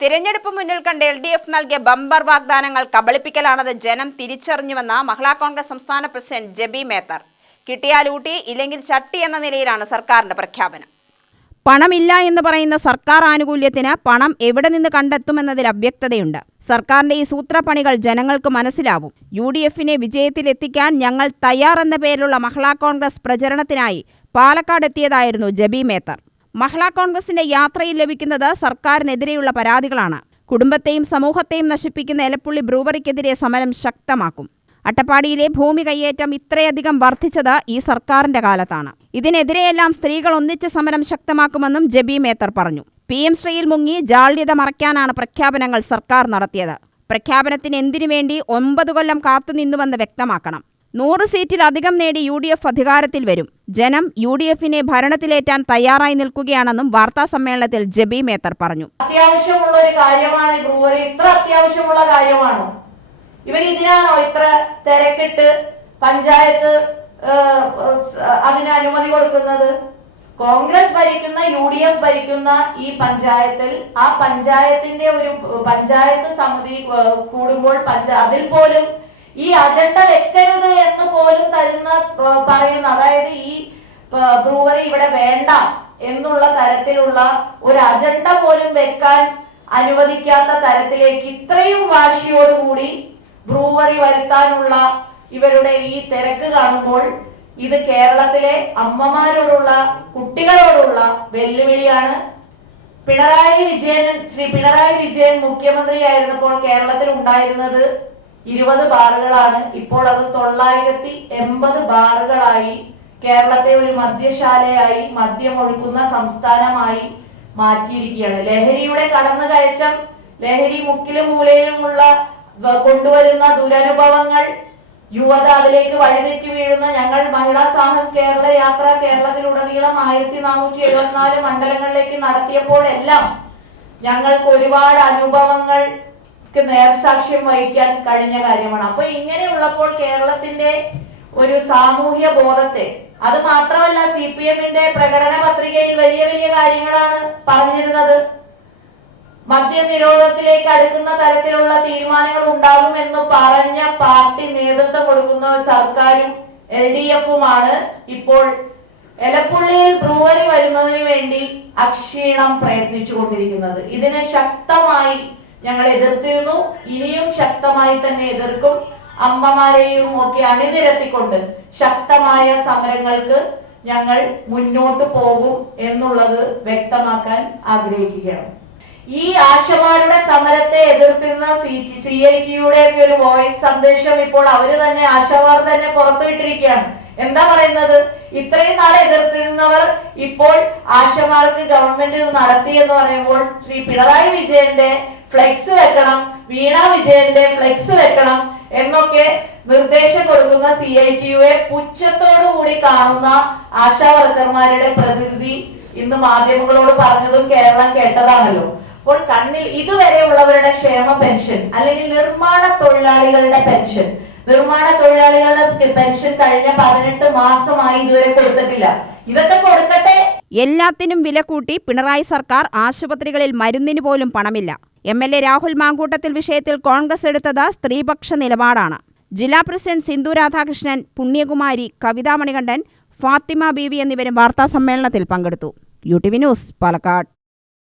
തിരഞ്ഞെടുപ്പ് മുന്നിൽ കണ്ട് എൽ ഡി എഫ് നൽകിയ ബമ്പർ വാഗ്ദാനങ്ങൾ കബളിപ്പിക്കലാണെന്ന് ജനം തിരിച്ചറിഞ്ഞുവെന്ന മഹിളാ കോൺഗ്രസ് സംസ്ഥാന പ്രസിഡന്റ് ജബി മേത്തർ. കിട്ടിയാൽ ഊട്ടി ഇല്ലെങ്കിൽ ചട്ടി എന്ന നിലയിലാണ് സർക്കാരിന്റെ പ്രഖ്യാപനം. പണമില്ല എന്ന് പറയുന്ന സർക്കാർ ആനുകൂല്യത്തിന് പണം എവിടെ നിന്ന് കണ്ടെത്തുമെന്നതിൽ അവ്യക്തതയുണ്ട്. സർക്കാരിന്റെ ഈ സൂത്രപ്പണികൾ ജനങ്ങൾക്ക് മനസ്സിലാവും. യു ഡി എഫിനെ വിജയത്തിലെത്തിക്കാൻ ഞങ്ങൾ തയ്യാറെന്ന പേരിലുള്ള മഹിളാ കോൺഗ്രസ് പ്രചരണത്തിനായി പാലക്കാട് എത്തിയതായിരുന്നു ജബി മേത്തർ. മഹിളാ കോൺഗ്രസിന്റെ യാത്രയിൽ ലഭിക്കുന്നത് സർക്കാരിനെതിരെയുള്ള പരാതികളാണ്. കുടുംബത്തെയും സമൂഹത്തെയും നശിപ്പിക്കുന്ന എലപ്പുള്ളി ബ്രൂവറിക്കെതിരെ സമരം ശക്തമാക്കും. അട്ടപ്പാടിയിലെ ഭൂമി കയ്യേറ്റം ഇത്രയധികം വർദ്ധിച്ചത് ഈ സർക്കാരിന്റെ കാലത്താണ്. ഇതിനെതിരെയെല്ലാം സ്ത്രീകൾ ഒന്നിച്ച് സമരം ശക്തമാക്കുമെന്നും ജബി മേത്തർ പറഞ്ഞു. പി എം ശ്രീയിൽ മുങ്ങി ജാള്യത മറയ്ക്കാനാണ് പ്രഖ്യാപനങ്ങൾ സർക്കാർ നടത്തിയത്. പ്രഖ്യാപനത്തിന് എന്തിനു വേണ്ടി ഒമ്പത് കൊല്ലം കാത്തുനിന്നുവെന്ന് വ്യക്തമാക്കണം. നൂറ് സീറ്റിലധികം നേടി യു ഡി എഫ് അധികാരത്തിൽ വരും. ജനം യു ഡി എഫിനെ ഭരണത്തിലേറ്റാൻ തയ്യാറായി നിൽക്കുകയാണെന്നും വാർത്താ സമ്മേളനത്തിൽ ജബി മേത്തർ പറഞ്ഞു. അത്യാവശ്യമുള്ള ഒരു കാര്യമാണ് ബ്രൂവറി. ഇത്ര അത്യാവശ്യമുള്ള കാര്യമാണോ? ഇവർ ഇതിനാണോ ഇത്ര തിരക്കിട്ട് പഞ്ചായത്ത് അതിന് അനുമതി കൊടുക്കുന്നത്? കോൺഗ്രസ് ഭരിക്കുന്ന യു ഡി എഫ് ഭരിക്കുന്ന ഈ പഞ്ചായത്തിൽ ആ പഞ്ചായത്തിന്റെ ഒരു പഞ്ചായത്ത് സമിതി കൂടുമ്പോൾ പഞ്ചായ അതിൽ പോലും ഈ അജണ്ട വെക്കരുത് എന്ന് പോലും തരുന്ന പറയുന്ന അതായത് ഈ ബ്രൂവറി ഇവിടെ വേണ്ട എന്നുള്ള തരത്തിലുള്ള ഒരു അജണ്ട പോലും വെക്കാൻ അനുവദിക്കാത്ത തരത്തിലേക്ക് ഇത്രയും വാശിയോടുകൂടി ബ്രൂവറി വരുത്താനുള്ള ഇവരുടെ ഈ തിരക്ക് കാണുമ്പോൾ ഇത് കേരളത്തിലെ അമ്മമാരോടുള്ള കുട്ടികളോടുള്ള വെല്ലുവിളിയാണ്. പിണറായി വിജയൻ ശ്രീ പിണറായി വിജയൻ മുഖ്യമന്ത്രിയായിരുന്നപ്പോൾ കേരളത്തിൽ ഉണ്ടായിരുന്നത് ഇരുപത് ബാറുകളാണ്. ഇപ്പോൾ അത് തൊള്ളായിരത്തി എൺപത് ബാറുകളായി കേരളത്തെ ഒരു മദ്യശാലയായി മദ്യം ഒഴുക്കുന്ന സംസ്ഥാനമായി മാറ്റിയിരിക്കുകയാണ്. ലഹരിയുടെ കടന്നുകയറ്റം ലഹരി മുക്കിലും മൂലയിലുമുള്ള കൊണ്ടുവരുന്ന ദുരനുഭവങ്ങൾ യുവത അതിലേക്ക് വഴിതെറ്റി വീഴുന്ന ഞങ്ങൾ മഹിളാ സാഹസ് കേരള യാത്ര കേരളത്തിലുടനീളം ആയിരത്തി നാനൂറ്റി എഴുപത്തിനാല് മണ്ഡലങ്ങളിലേക്ക് നടത്തിയപ്പോഴെല്ലാം ഞങ്ങൾക്ക് ഒരുപാട് അനുഭവങ്ങൾക്ക് നേർസാക്ഷ്യം വഹിക്കാൻ കഴിഞ്ഞ കാര്യമാണ്. അപ്പൊ ഇങ്ങനെയുള്ളപ്പോൾ കേരളത്തിന്റെ ഒരു സാമൂഹ്യ ബോധത്തെ അത് മാത്രമല്ല സി പി എമ്മിന്റെ പ്രകടന പത്രികയിൽ വലിയ വലിയ കാര്യങ്ങളാണ് പറഞ്ഞിരുന്നത്. മദ്യ നിരോധത്തിലേക്ക് അടുക്കുന്ന തരത്തിലുള്ള തീരുമാനങ്ങൾ ഉണ്ടാകുമെന്ന് പറഞ്ഞ പാർട്ടി നേതൃത്വം കൊടുക്കുന്ന സർക്കാരും എൽ ഡി എഫുമാണ്. ഇപ്പോൾ എലപ്പുള്ളിയിൽ ബ്രൂവറി വരുന്നതിന് വേണ്ടി അക്ഷീണം പ്രയത്നിച്ചു കൊണ്ടിരിക്കുന്നത് ഇതിനെ ശക്തമായി ഞങ്ങൾ എതിർത്തിരുന്നു ഇനിയും ശക്തമായി തന്നെ എതിർക്കും. അമ്മമാരെയും ഒക്കെ അണിനിരത്തിക്കൊണ്ട് ശക്തമായ സമരങ്ങൾക്ക് ഞങ്ങൾ മുന്നോട്ട് പോകും എന്നുള്ളത് വ്യക്തമാക്കാൻ ആഗ്രഹിക്കുകയാണ്. ഈ ആശമാരുടെ സമരത്തെ എതിർത്തിരുന്ന സി ടി സി ഐ ടിയുടെ ഒക്കെ ഒരു വോയിസ് സന്ദേശം ഇപ്പോൾ അവർ തന്നെ ആശാവാർ തന്നെ പുറത്തുവിട്ടിരിക്കുകയാണ്. എന്താ പറയുന്നത്? ഇത്രയും നാളെ എതിർത്തിരുന്നവർ ഇപ്പോൾ ആശമാർക്ക് ഗവൺമെന്റ് നടത്തി എന്ന് പറയുമ്പോൾ ശ്രീ പിണറായി വിജയന്റെ ഫ്ലെക്സ് വെക്കണം വീണ വിജയന്റെ ഫ്ലെക്സ് വെക്കണം എന്നൊക്കെ നിർദ്ദേശം കൊടുക്കുന്ന സി ഐ ടിയുയെ പുച്ഛത്തോടു കൂടി കാണുന്ന ആശാ വർക്കർമാരുടെ പ്രതിനിധി ഇന്ന് മാധ്യമങ്ങളോട് പറഞ്ഞതും കേരളം കേട്ടതാണല്ലോ. അപ്പോൾ കണ്ണിൽ ഇതുവരെ ഉള്ളവരുടെ ക്ഷേമ പെൻഷൻ അല്ലെങ്കിൽ നിർമ്മാണ തൊഴിലാളികളുടെ പെൻഷൻ നിർമ്മാണ തൊഴിലാളികളുടെ പെൻഷൻ കഴിഞ്ഞ പതിനെട്ട് മാസമായി ഇതുവരെ കൊടുത്തിട്ടില്ല. ഇതൊക്കെ കൊടുക്കട്ടെ? എല്ലാത്തിനും വില കൂട്ടി പിണറായി സർക്കാർ ആശുപത്രികളിൽ മരുന്നിന് പോലും പണമില്ല. M L A Rahul Mankoottathil വിഷയത്തിൽ കോൺഗ്രസ് എടുത്തത് സ്ത്രീപക്ഷ നിലപാടാണ്. ജില്ലാ പ്രസിഡന്റ് സിന്ധു രാധാകൃഷ്ണൻ പുണ്യകുമാരി കവിതാ മണികണ്ഠൻ ഫാത്തിമ ബീവി എന്നിവരും വാർത്താ സമ്മേളനത്തിൽ പങ്കെടുത്തു. U T V news Palakkad.